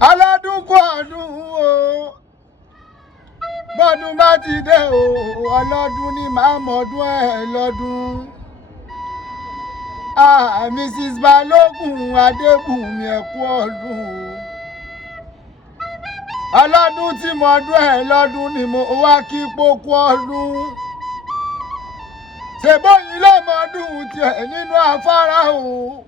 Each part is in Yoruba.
aládùn kú ọdún o bọ́dún bá ti dé o ọlọ́dún ní màá mọ̀ọ́dún ẹ̀ lọ́dún. Mrs. Balógun Adébùnmi ẹ kú ọdún o ọlọ́dún tí mọ̀ọ́dún ẹ̀ lọ́dún ni mo wá kí pókú ọdún. ṣèbóyin ló mọ̀ọ́dún tiẹ̀ nínú afárá o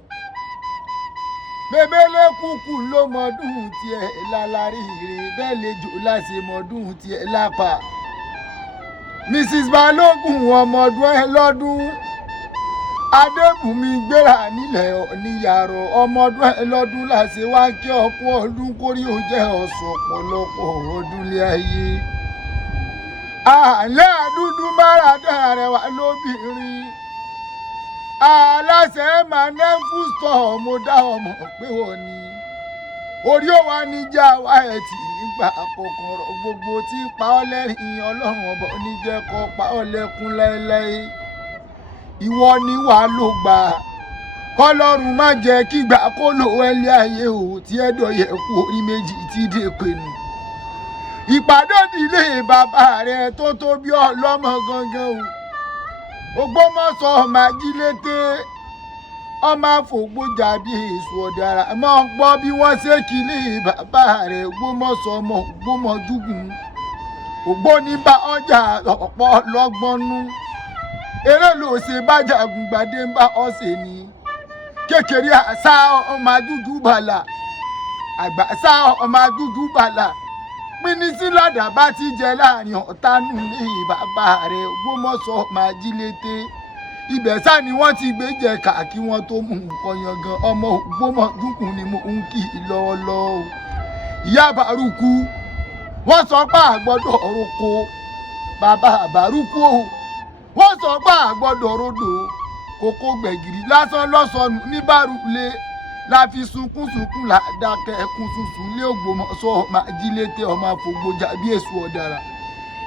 bébélé kúkú ló mọ̀ọ́dún tiẹ̀ lálárí rè bẹ́ẹ̀ lejò láṣẹ mọ̀ọ́dún tiẹ̀ lápá. Mrs. Balógun ọmọọdún ẹ lọ́dún Adébùnmi gbéra nílẹ̀ níyàrá ọmọọdún ẹ lọ́dún láṣẹ wá kí ọkọ ọdún kórí ó jẹ́ ọ̀sán ọ̀pọ̀lọpọ̀ ọdún lé ayé. àlẹ́ àdúdú máradá rẹ̀ wá lóbìnrin aláṣẹ máa ná fún sọ mo dá ọmọ pé wọ́n ní orí ó wà níjà wá ẹtì nígbà kòkòrò gbogbo tí pa ọ́ lẹ́rìn ọlọ́run ọba oníjẹ́ kó pa ọ́ lẹ́kún láéláé. ìwọ ni wàá ló gbà kọ́lọ́run má jẹ́ kígbà kó lò wẹ́lẹ́ ayé o tí ẹ̀dọ̀ yẹ kú orí méjì tí dé pinnu. ìpàdé ìdílé bàbá rẹ tó tó bí ọlọ́mọ gangan o Ògbómọ̀ṣọ́ ọmọ ajílété ọmọ àfògbójà bí èso ọ̀dàrà máa ń gbọ́ bí wọ́n ṣe kílé bàbá rẹ̀ Ògbómọ̀ṣọ́ ọmọ Ògbómọ̀júgùn ògbóníbà ọjà ọ̀pọ̀ lọ́gbọ́nú eré ló ṣe bájàgùn gbàdé ń bá ọ̀sẹ̀ ni kékeré àṣà ọmọ àjújú bàlà àgbà àṣà ọmọ àjújú bàlà pínísí ládàá bá ti jẹ láàrin ọ̀tánú ní bàbá rẹ̀ Ògbómọ̀ṣọ́ ọmọ ajílété ibẹ̀ sá ni wọ́n ti gbé jẹ kàkí wọn tó mú nǹkan yangan ọmọ Ògbómọ̀júgùn ni mo ń kí lọ́wọ́lọ́wọ́. ìyá Bàrúkú wọ́n sọ pé àgbọ́dọ̀ roko bàbá Bàrúkú o wọ́n sọ pé àgbọ́dọ̀ rodò kókó gbẹ̀gìrì lásán lọ́sọ̀nù ní Bàrúlé la fi sunkún là dákẹ́ ẹkún sunsun lé Ògbómọ̀ṣọ́ ọmọ ajílété ọmọ àfògbójà bí èso ọ̀dàrà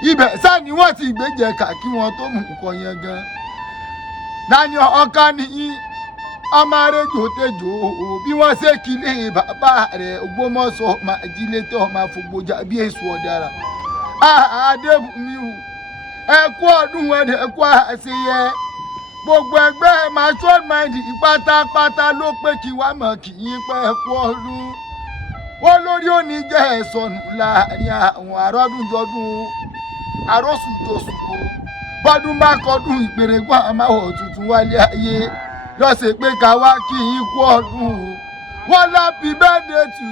ibẹ̀ sá ni wọ́n ti gbé jẹ kàkí wọn tó mú nǹkan yangan. Dání ọ̀kan ní ọmọ arẹ́jọ tẹjọ bí wọ́n ṣe kílé bàbá rẹ̀ Ògbómọ̀ṣọ́ ọmọ ajílété ọmọ àfògbójà bí èso ọ̀dàrà. Adébùnmi o ẹ kú ọdún ẹ̀dẹ̀ ẹ kú àṣeyẹ gbogbo ẹgbẹ́ mature mind pátápátá ló pé kí wá mọ̀ kí yín pẹ́ ẹ kú ọdún. wọ́n lórí òní jẹ́ ẹ̀sọ̀nù láàrin àwọn àrọ́dúnjọdún àròsùtòsùkò bọ́dún bá kọdún ìpèrègbọ́n àmáwọ̀ tuntun wálé ayé lọ́sẹ̀ pé ká wá kí yín kú ọdún. wọ́n lábí bẹ́ẹ̀dẹ̀ tù.